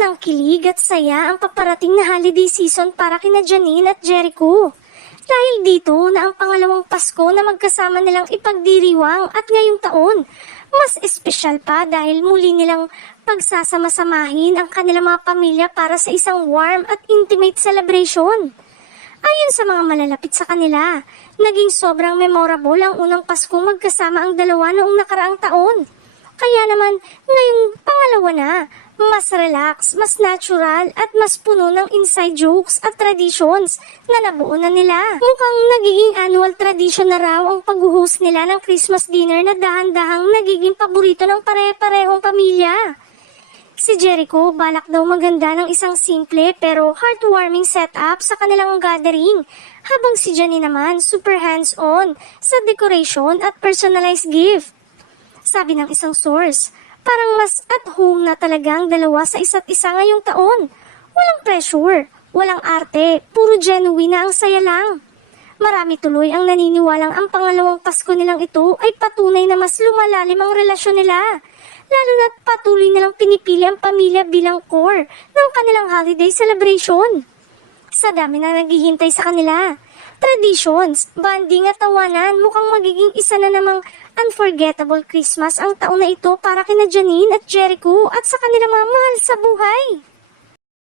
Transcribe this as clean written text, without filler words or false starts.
Unang kilig at saya ang paparating na holiday season para kina Janine at Jericho. Dahil dito na ang pangalawang Pasko na magkasama nilang ipagdiriwang at ngayong taon, mas espesyal pa dahil muli nilang pagsasama-samahin ang kanilang mga pamilya para sa isang warm at intimate celebration. Ayon sa mga malalapit sa kanila, naging sobrang memorable ang unang Pasko magkasama ang dalawa noong nakaraang taon. Kaya naman, ngayong pangalawa na, mas relax, mas natural at mas puno ng inside jokes at traditions na nabuo na nila. Mukhang nagiging annual tradition na raw ang pag-host nila ng Christmas dinner na dahan-dahang nagiging paborito ng pare-parehong pamilya. Si Jericho balak daw maganda ng isang simple pero heartwarming setup sa kanilang gathering, habang si Janine naman super hands-on sa decoration at personalized gift. Sabi ng isang source, parang mas at home na talaga ang dalawa sa isa't isa ngayong taon. Walang pressure, walang arte, puro genuine na ang saya lang. Marami tuloy ang naniniwalang ang pangalawang Pasko nilang ito ay patunay na mas lumalalim ang relasyon nila. Lalo na't patuloy nilang pinipili ang pamilya bilang core ng kanilang holiday celebration. Sa dami na naghihintay sa kanila, traditions, banding at tawanan, mukhang magiging isa na namang unforgettable Christmas ang taon na ito para kina Janine at Jericho at sa kanilang mga mahal sa buhay.